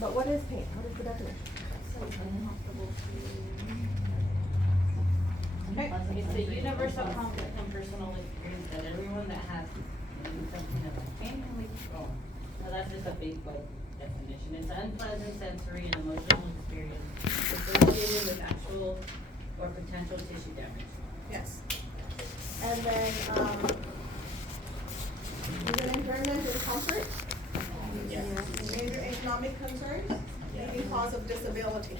But what is pain? What is the definition? Okay. It's a universal complex and personal experience that everyone that has something of like pain can leave. Oh, well, that's just a big like definition. It's unpleasant sensory and emotional experience associated with actual or potential tissue damage. Yes. And then, is it impairment discomfort? Yes. Major economic concerns, leading cause of disability,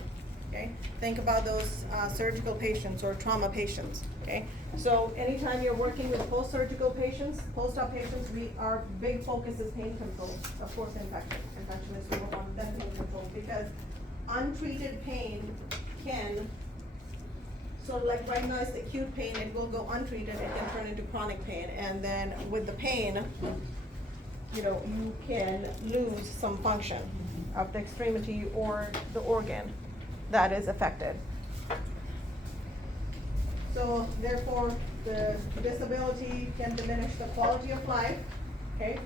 okay? Think about those surgical patients or trauma patients, okay? So anytime you're working with post-surgical patients, post-op patients, our big focus is pain control. Of course, infection. Infection is number one, definitely control, because untreated pain can, so like right now it's acute pain, it will go untreated, it can turn into chronic pain, and then with the pain, you know, you can lose some function of the extremity or the organ that is affected. So therefore, the disability can diminish the quality of life, okay?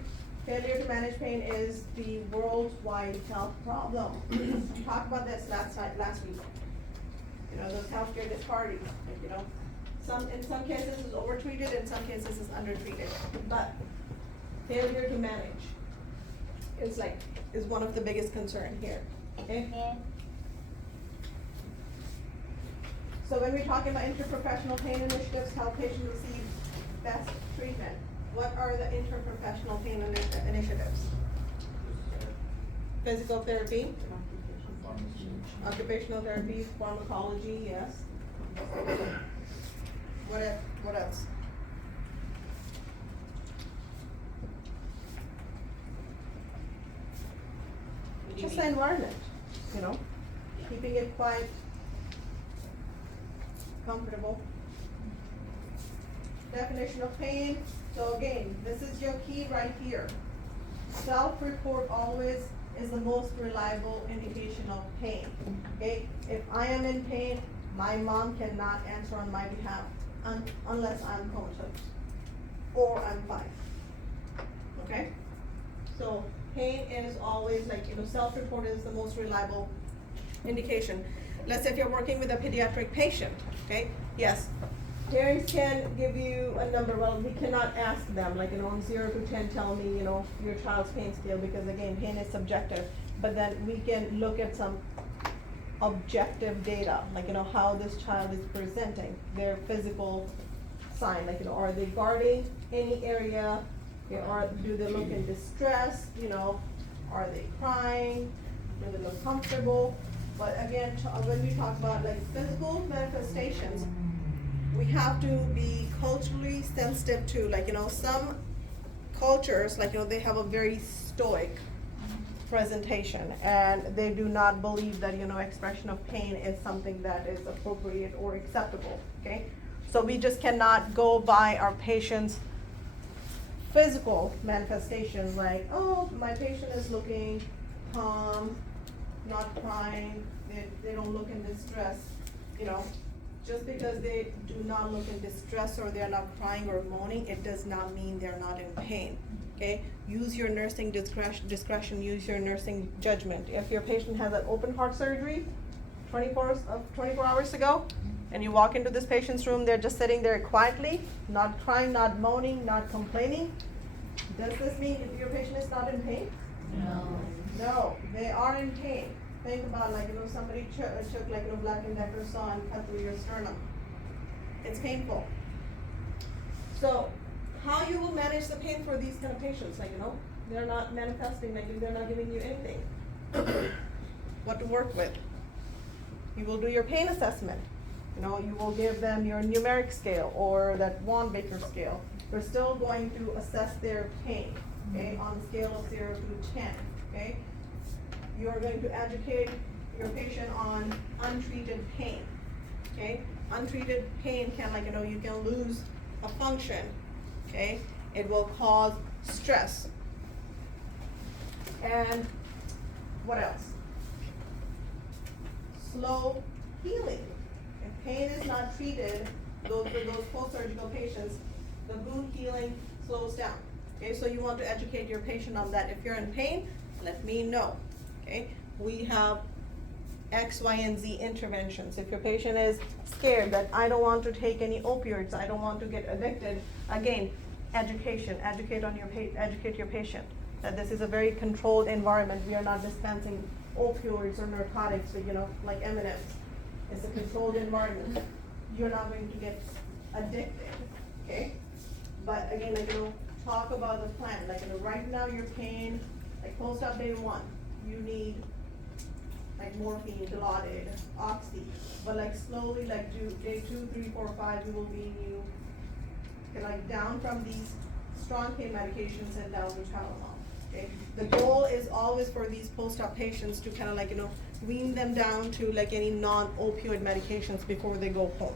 Failure to manage pain is the worldwide health problem. We talked about this last week. You know, those healthcare disparities, like, you know, in some cases is overtreated, in some cases is undertreated, but failure to manage is one of the biggest concern here, okay? So when we're talking about interprofessional pain initiatives, help patients receive best treatment, what are the interprofessional pain initiatives? Physical therapy, occupational therapy, pharmacology, yes. What else? Just the environment, you know, keeping it quiet, comfortable. Definition of pain, so again, this is your key right here. Self-report always is the most reliable indication of pain, okay? If I am in pain, my mom cannot answer on my behalf unless I'm comatose or I'm fine, okay? So pain is always like, you know, self-report is the most reliable indication. Let's say if you're working with a pediatric patient, okay? Yes, parents can give you a number, well, we cannot ask them, like, you know, on 0 to 10, tell me, you know, your child's pain scale, because again, pain is subjective. But then we can look at some objective data, like, you know, how this child is presenting, their physical sign, like, you know, are they guarding any area? Or do they look in distress, you know, are they crying, do they look comfortable? But again, when we talk about like physical manifestations, we have to be culturally sensitive to, like, you know, some cultures, like, you know, they have a very stoic presentation, and they do not believe that, you know, expression of pain is something that is appropriate or acceptable, okay? So we just cannot go by our patients' physical manifestations, like, oh, my patient is looking calm, not crying, they don't look in distress, you know. Just because they do not look in distress or they're not crying or moaning, it does not mean they're not in pain, okay? Use your nursing discretion, use your nursing judgment. If your patient has an open heart surgery 24 hours ago, and you walk into this patient's room, they're just sitting there quietly, not crying, not moaning, not complaining, does this mean if your patient is not in pain? No. No, they are in pain. Think about, like, you know, somebody took like, you know, Black & Decker saw and cut through your sternum. It's painful. So how you will manage the pain for these kind of patients, like, you know, they're not manifesting, like, they're not giving you anything. What to work with. You will do your pain assessment. You know, you will give them your numeric scale or that Vaughan Baker scale. We're still going to assess their pain, okay, on a scale of 0 to 10, okay? You are going to educate your patient on untreated pain, okay? Untreated pain can, like, you know, you can lose a function, okay? It will cause stress. And what else? Slow healing. If pain is not treated, for those post-surgical patients, the wound healing slows down. Okay, so you want to educate your patient on that. If you're in pain, let me know. Okay, we have X, Y, and Z interventions. If your patient is scared that I don't want to take any opioids, I don't want to get addicted, again, education, educate your patient. That this is a very controlled environment. We are not dispensing opioids or narcotics, like M&Ms. It's a controlled environment. You're not going to get addicted, okay? But again, talk about the plan. Right now you're paying, post-op day 1, you need morphine, Dilaudid, Oxy. But slowly, do day 2, 3, 4, 5, we will wean you, down from these strong pain medications and down to Tylenol. Okay, the goal is always for these post-op patients to wean them down to any non-opioid medications before they go home.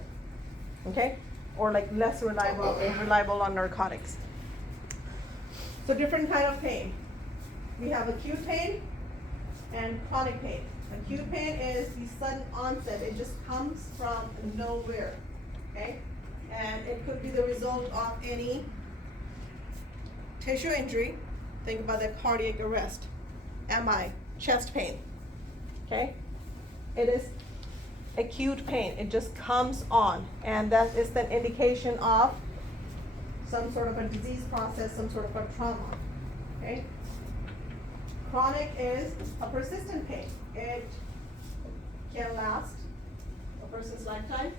Okay, or less reliable on narcotics. So different kind of pain. We have acute pain and chronic pain. Acute pain is the sudden onset. It just comes from nowhere. Okay, and it could be the result of any tissue injury. Think about that cardiac arrest, MI, chest pain, okay? It is acute pain. It just comes on, and that is the indication of some sort of a disease process, some sort of a trauma, okay? Chronic is a persistent pain. It can last a person's lifetime,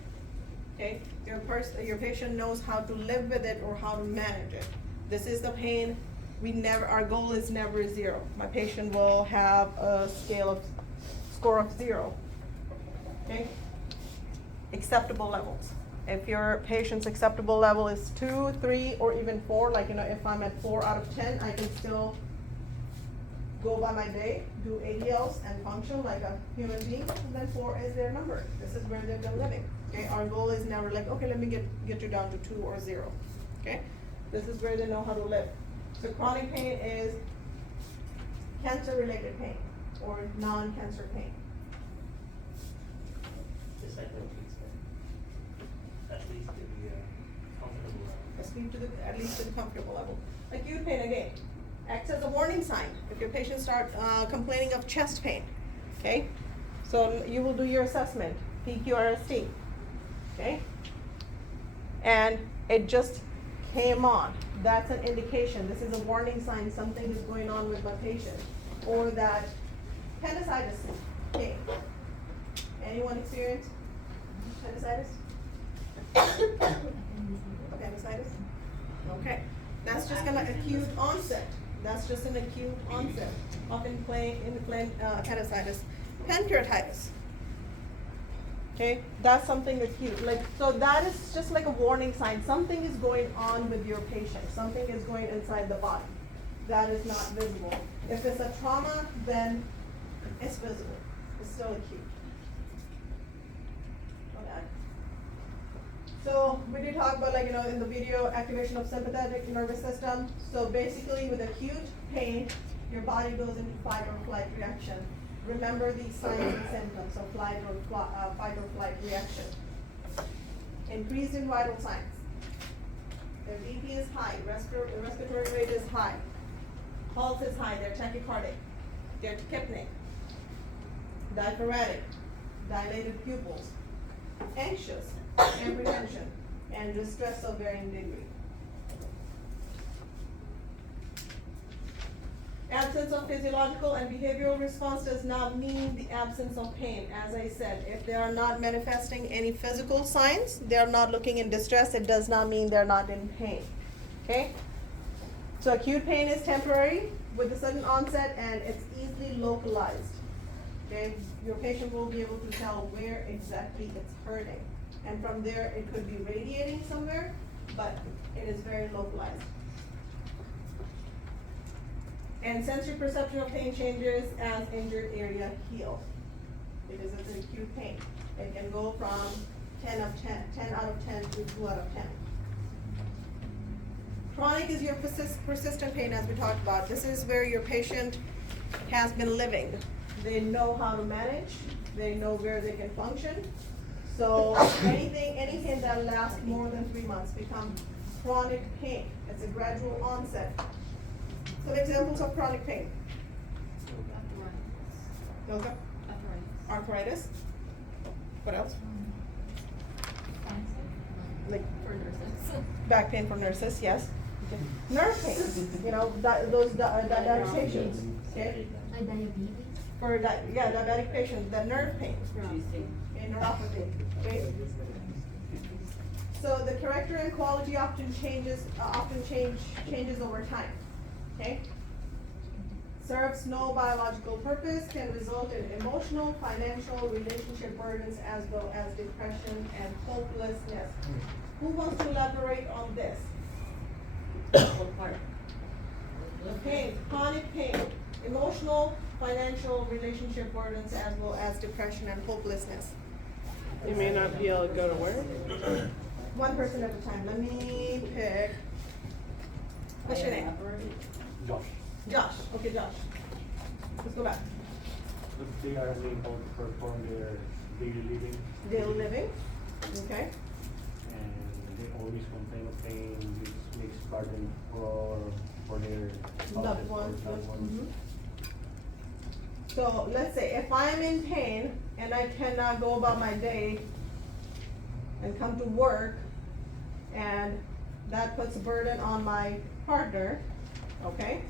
okay? Your patient knows how to live with it or how to manage it. This is the pain. Our goal is never 0. My patient will have a score of 0. Okay? Acceptable levels. If your patient's acceptable level is 2, 3, or even 4, if I'm at 4 out of 10, I can still go by my day, do ADLs, and function like a human being, and then 4 is their number. This is where they've been living. Okay? Our goal is never okay, let me get you down to 2 or 0. Okay? This is where they know how to live. So chronic pain is cancer-related pain or non-cancer pain. Just like what you said. At least to be comfortable. At least to the comfortable level. Acute pain again acts as a warning sign. If your patient starts complaining of chest pain, okay, so you will do your assessment, PQRST, okay, and it just came on. That's an indication. This is a warning sign something is going on with my patient. Or that appendicitis pain. Anyone experience appendicitis? Appendicitis? Okay. That's just gonna acute onset. That's just an acute onset of inflamed appendicitis. Pancreatitis. Okay, that's something acute. So that is just like a warning sign. Something is going on with your patient. Something is going inside the body. That is not visible. If it's a trauma, then it's visible. It's still acute. Okay. So we did talk about in the video, activation of sympathetic nervous system. So basically with acute pain, your body goes into fight or flight reaction. Remember these signs and symptoms of fight or flight reaction. Increase in vital signs. Their BP is high, respiratory rate is high, pulse is high, they're tachycardic, they're tachypneic, diaphoretic, dilated pupils, anxious, apprehension, and distress of varying degree. Absence of physiological and behavioral response does not mean the absence of pain. As I said, if they are not manifesting any physical signs, they are not looking in distress, it does not mean they're not in pain. Okay? So acute pain is temporary with a sudden onset and it's easily localized. Okay? Your patient will be able to tell where exactly it's hurting. And from there, it could be radiating somewhere, but it is very localized. And sensory perception of pain changes as injured area heals. Because it's an acute pain. It can go from 10 out of 10 to 2 out of 10. Chronic is your persistent pain, as we talked about. This is where your patient has been living. They know how to manage. They know where they can function. So anything that lasts more than 3 months becomes chronic pain. It's a gradual onset. Some examples of chronic pain. Hilda? Arthritis. What else? Like For nurses. back pain for nurses, yes. Okay. Nerve pain, you know, those diabetic patients, okay? Like diabetes. For diabetic patients, the nerve pain, Juicing. okay, neuropathy, okay? So the character and quality often changes over time, okay? Serves no biological purpose, can result in emotional, financial, relationship burdens, as well as depression and hopelessness. Who wants to elaborate on this? What part? The pain, chronic pain, emotional, financial, relationship burdens, as well as depression and hopelessness. You may not be able to go to work. One person at a time. Let me pick. What's your name? Josh, Josh. Okay, Josh. Let's go back. they are able to perform their daily living. Daily living. Okay. And they always complain of pain, which makes burden for their Loved spouses or ones. loved ones. Mhm. So let's say if I am in pain and I cannot go about my day and come to work, and that puts a burden on my partner, okay?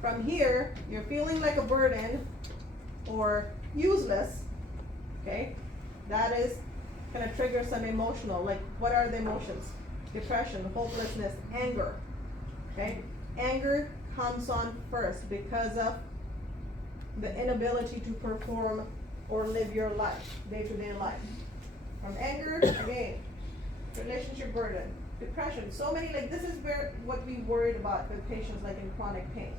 From here, you're feeling like a burden or useless, okay? That is gonna trigger some emotional, like what are the emotions? Depression, hopelessness, anger, okay? Anger comes on first because of the inability to perform or live your life, day-to-day life. From anger, again, relationship burden, depression, so many, like, this is where, what we worried about with patients like in chronic pain.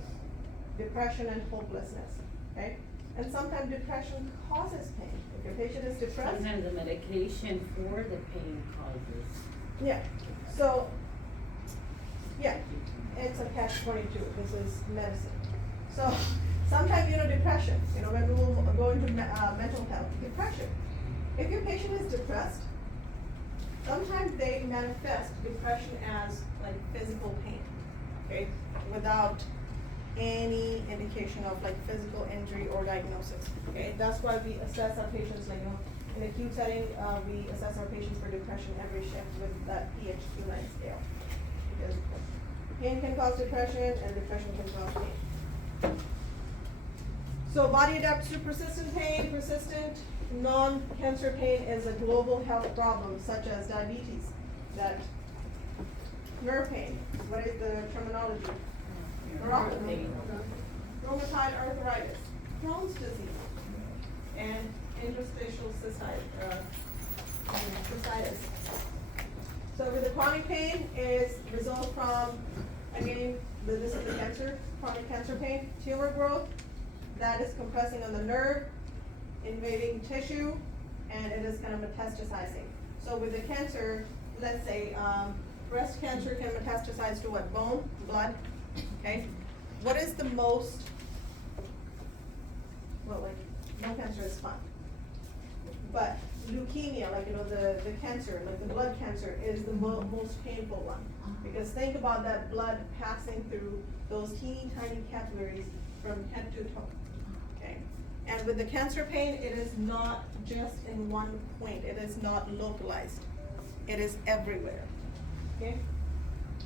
Depression and hopelessness, okay? And sometimes depression causes pain. If your patient is depressed, Sometimes the medication for the pain causes. yeah, so, yeah, it's a catch-22, this is medicine. So, sometimes, you know, depression, you know, when we will go into mental health, depression. If your patient is depressed, sometimes they manifest depression as like physical pain, okay? Without any indication of like physical injury or diagnosis, okay? That's why we assess our patients, like, you know, in acute setting, we assess our patients for depression every shift with that PH-Q-9 scale. Because pain can cause depression and depression can cause pain. So body adapts to persistent pain. Persistent non-cancer pain is a global health problem such as diabetes, that nerve pain, what is the terminology? Neuropathy, rheumatoid arthritis, Crohn's disease, and interstitial cystitis. So with the chronic pain is result from, again, this is the cancer, chronic cancer pain, tumor growth, that is compressing on the nerve, invading tissue, and it is kind of metastasizing. So with the cancer, let's say, breast cancer can metastasize to what? Bone, blood, okay? What is the most, well, like, no cancer is fun. But leukemia, like, you know, the cancer, like the blood cancer is the most painful one. Because think about that blood passing through those teeny tiny capillaries from head to toe, okay? And with the cancer pain, it is not just in one point, it is not localized. It is everywhere, okay?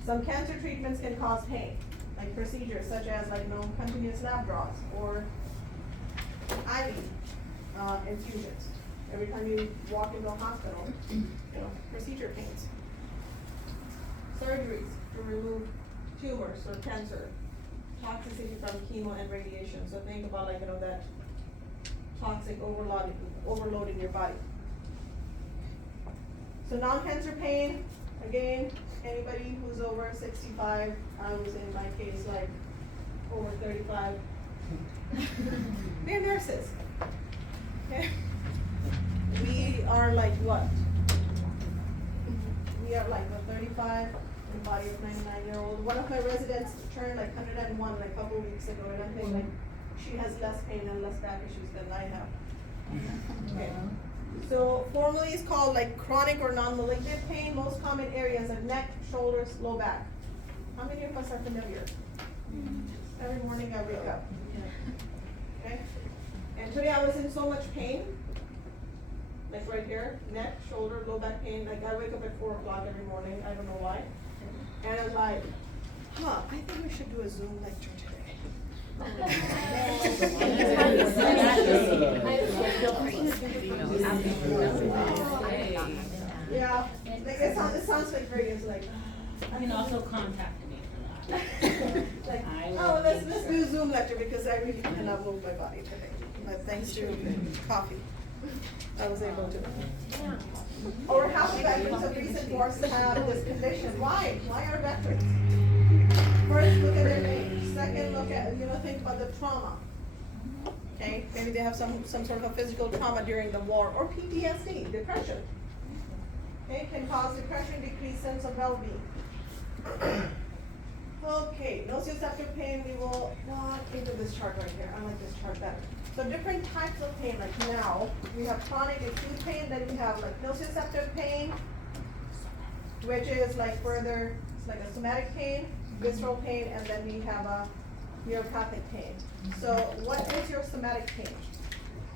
Some cancer treatments can cause pain, like procedures such as like, you know, continuous lab draws or IV infusions. Every time you walk into a hospital, you know, procedure pains. Surgeries to remove tumors or cancer, toxicity from chemo and radiation. So think about, like, you know, that toxic overload in your body. So non-cancer pain, again, anybody who's over 65, I was in my case like over 35. They're nurses. Okay? We are like what? We are like what, 35, in body of 99-year-old. One of my residents turned like 101 like a couple weeks ago, and I'm thinking like, she has less pain and less back issues than I have. Okay. So formally it's called like chronic or non-malignant pain. Most common areas are neck, shoulders, low back. How many of us are familiar? Every morning I wake up. Okay? And And today I was in so much pain, like right here, neck, shoulder, low back pain, like I wake up at 4 o'clock every morning, I don't know why. And I was like, I think we should do a Zoom lecture today. Yeah, like it sounds like great, it's like. You can also contact me for that. Like, I will oh, let's make do Zoom lecture because I really cannot move my body today, but thanks to coffee, I was able to. Over half of veterans of recent wars have this condition. Why? Why are veterans? First, look at their age. Second, look at, think about the trauma. Okay, maybe they have some sort of a physical trauma during the war, or PTSD, depression. Okay, can cause depression, decreased sense of well-being. Okay, nociceptive pain, we will walk into this chart right here. I like this chart better. So different types of pain, like now, we have chronic acute pain, then we have like nociceptive pain, which is like further, it's like a somatic pain, visceral pain, and then we have a neuropathic pain. So what is your somatic pain?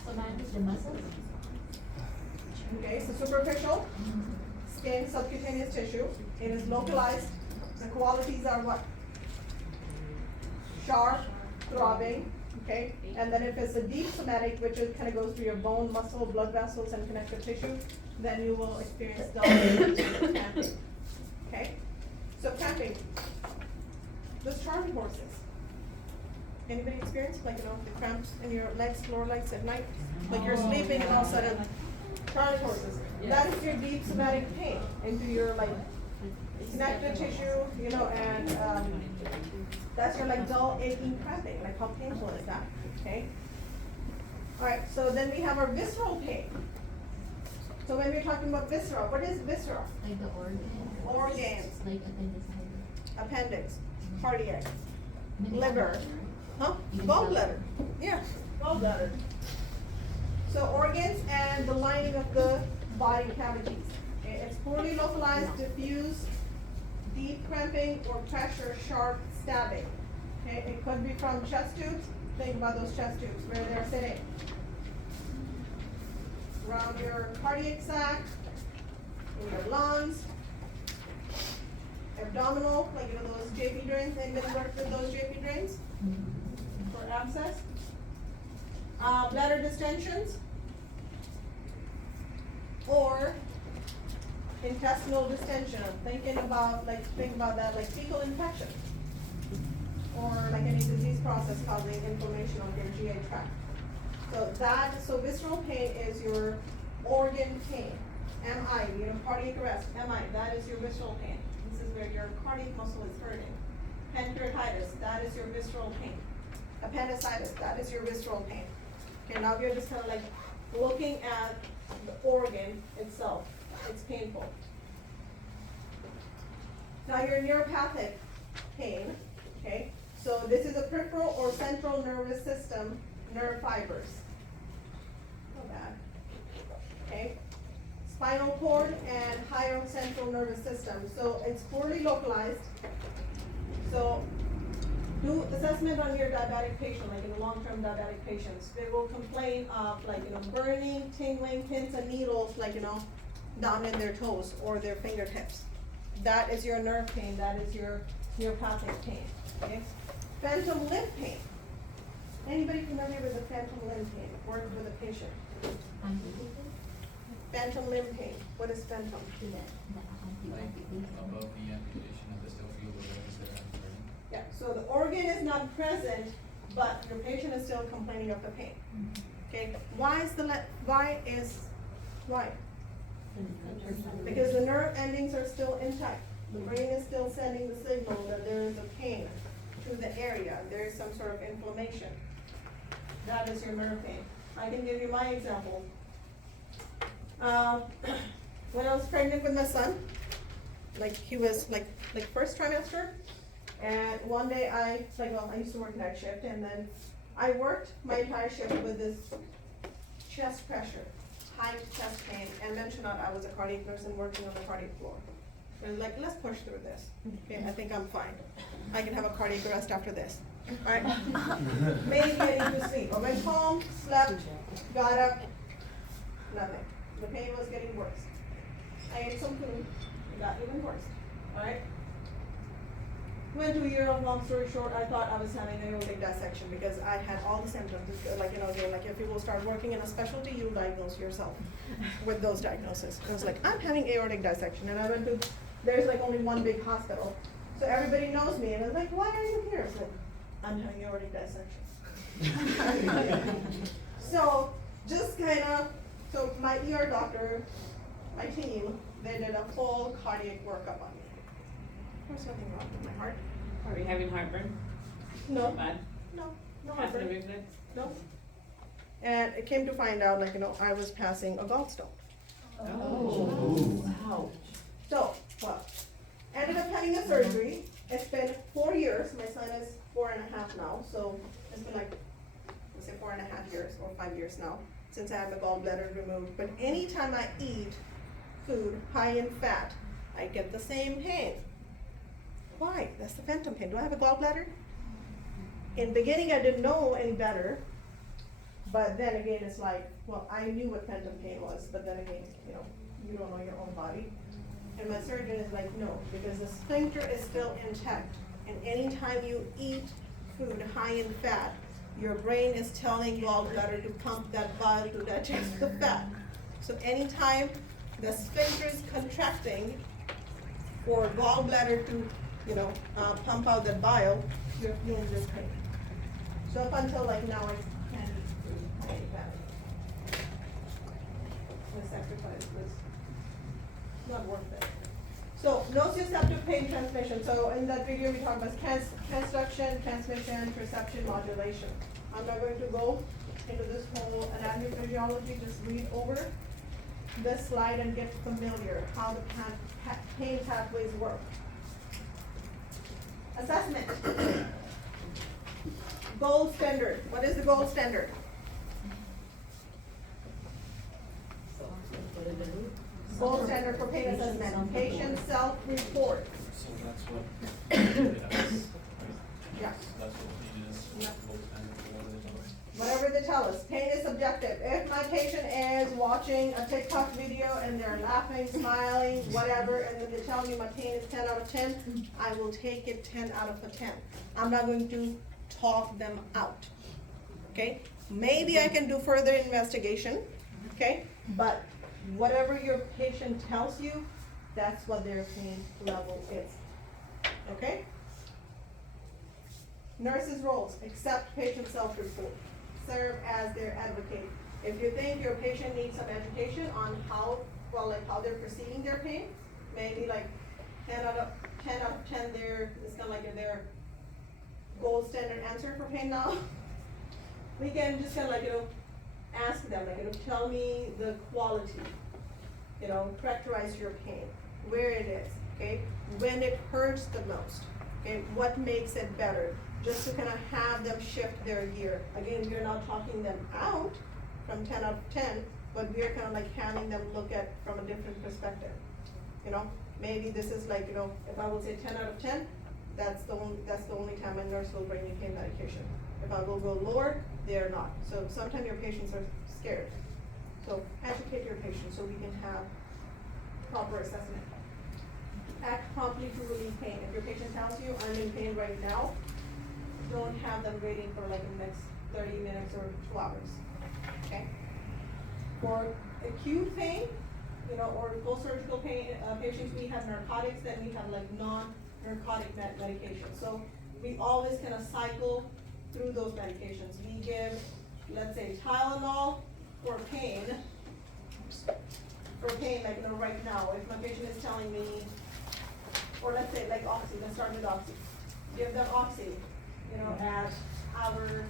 Somatic, the muscles. Okay, so superficial, skin, subcutaneous tissue. It is localized. The qualities are what? Sharp, throbbing, okay? And then if it's a deep somatic, which is kind of goes through your bone, muscle, blood vessels, and connective tissue, then you will experience dull cramping. Okay? So cramping. Those charming horses. Anybody experience the cramps in your legs, lower legs at night? Like you're sleeping and all of a sudden, charming horses. That is your deep somatic pain into your connective tissue, and that's your dull aching cramping. Like how painful is that? Okay. All right. So then we have our visceral pain. So when we're talking about visceral, what is visceral? Like the organs. Organs. Like Appendix, cardiac, appendicitis. liver, gallbladder. Yeah, gallbladder. So organs and the lining of the body cavities. Okay, it's poorly localized, diffuse, deep cramping or pressure, sharp stabbing. Okay, it could be from chest tubes. Think about those chest tubes where they're sitting. Around your cardiac sac, in your lungs, abdominal, those JP drains. Anybody worked with those JP drains for abscess? Bladder distensions or intestinal distension. Think about that, like fecal infection or like any disease process causing inflammation on your GI tract. So visceral pain is your organ pain. MI, cardiac arrest, MI, that is your visceral pain. This is where your cardiac muscle is hurting. Pancreatitis, that is your visceral pain. Appendicitis, that is your visceral pain. Okay, now we're just kind of looking at the organ itself. It's painful. Now your neuropathic pain, okay? So this is a peripheral or central nervous system nerve fibers. Not bad. Okay? Spinal cord and higher central nervous system. So it's poorly localized. So do assessment on your diabetic patient, like in the long-term diabetic patients. They will complain of burning, tingling, pins and needles, down in their toes or their fingertips. That is your nerve pain. That is your neuropathic pain. Okay? Phantom limb pain. Anybody familiar with the phantom limb pain? Work with a patient. Phantom limb pain. What is phantom? Like above the amputation of the still feel the legs that are burning. Yeah, so the organ is not present, but your patient is still complaining of the pain. Okay, why? Because the nerve endings are still intact. The brain is still sending the signal that there is a pain to the area. There is some sort of inflammation. That is your nerve pain. I can give you my example. When I was pregnant with my son, he was first trimester, and one day I used to work night shift, and then I worked my entire shift with this chest pressure, high chest pain, and mentioned that I was a cardiac nurse and working on the cardiac floor. And let's push through this. Okay, I think I'm fine. I can have a cardiac arrest after this. right? Maybe I need to sleep. I went home, slept, got up, nothing. The pain was getting worse. I ate some food, it got even worse, alright? Went to a year, long story short, I thought I was having an aortic dissection because I had all the symptoms, like, they're like, if you will start working in a specialty, you'll diagnose yourself with those diagnoses. I was like, I'm having aortic dissection, and I went to, there's like only one big hospital, so everybody knows me, and I was like, why are you here? It's like, I'm having aortic dissection. So, just kinda, so my ER doctor, my team, they did a full cardiac workup on me. There's nothing wrong with my heart. Are you having heartburn? No, Bad? no, no Acid heartburn, reflux? no. And it came to find out, like, I was passing a gallstone. Wow. So, well, ended up having a surgery. It's been 4 years. My son is 4.5 now, so it's been like, let's say 4.5 years or 5 years now since I had my gallbladder removed. But anytime I eat food high in fat, I get the same pain. Why? That's the phantom pain. Do I have a gallbladder? In the beginning, I didn't know any better. But then again, it's like, well, I knew what phantom pain was, but then again, you don't know your own body. And my surgeon is like, no, because the sphincter is still intact. And anytime you eat food high in fat, your brain is telling gallbladder to pump that bile to digest the fat. So anytime the sphincter is contracting for gallbladder to, pump out that bile, you're feeling this pain. So up until like now, I can't eat food high in fat. The sacrifice was not worth it. So, nociceptive pain transmission. So, in that video, we talked about transduction, transmission, perception, modulation. I'm not going to go into this whole anatomy physiology, just read over this slide and get familiar how the pain pathways work. Assessment. Gold standard. What is the gold standard? Gold standard for pain assessment. Patient self-report. So that's what it is, right? Yeah. That's what it is, Yeah. gold standard for whatever they tell us. Whatever they tell us, pain is subjective. If my patient is watching a TikTok video and they're laughing, smiling, whatever, and then they tell me my pain is 10 out of 10, I will take it 10 out of a 10. I'm not going to talk them out, okay? Maybe I can do further investigation, okay? But whatever your patient tells you, that's what their pain level is, okay? Nurses' roles: accept patient self-report, serve as their advocate. If you think your patient needs some education on how they're perceiving their pain, maybe like 10 out of 10, it's kind of like their gold standard answer for pain now. We can just kind of ask them, tell me the quality, characterize your pain, where it is, okay, when it hurts the most, okay, what makes it better, just to kind of have them shift their gear. Again, we're not talking them out from 10 out of 10, but we're kind of like having them look at from a different perspective. Maybe this is like, if I will say 10 out of 10, that's the only time a nurse will bring me pain medication. If I will go lower, they're not. So sometimes your patients are scared. So educate your patients so we can have proper assessment. Act promptly to relieve pain. If your patient tells you, I'm in pain right now, don't have them waiting for like the next 30 minutes or 2 hours, okay? For acute pain, or post-surgical pain, patients, we have narcotics, then we have like non-narcotic medication. So we always kind of cycle through those medications. We give, let's say, Tylenol for pain, like, right now, if my patient is telling me, or let's say like Oxy, let's start with Oxy. Give them Oxy, at our,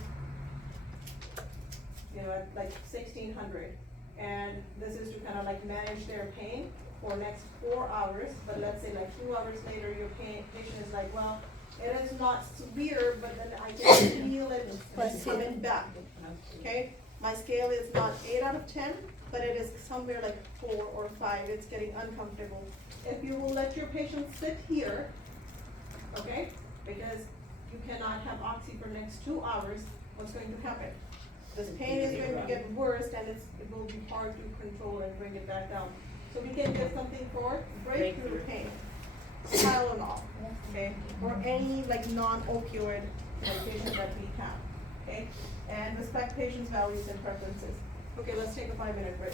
at like 1600. And this is to kind of like manage their pain for next 4 hours, but let's say like 2 hours later, your patient is like, well, it is not severe, but then I can feel it coming back, okay? My scale is not 8 out of 10, but it is somewhere like 4 or 5, it's getting uncomfortable. If you will let your patient sit here, okay? Because you cannot have oxy for next 2 hours, what's going to happen? This pain is going to get worse and it will be hard to control and bring it back down. So we can get something for breakthrough pain, Tylenol, okay, or any like non-opioid medication that we have, okay? And respect patients' values and preferences. Okay, let's take a 5-minute break.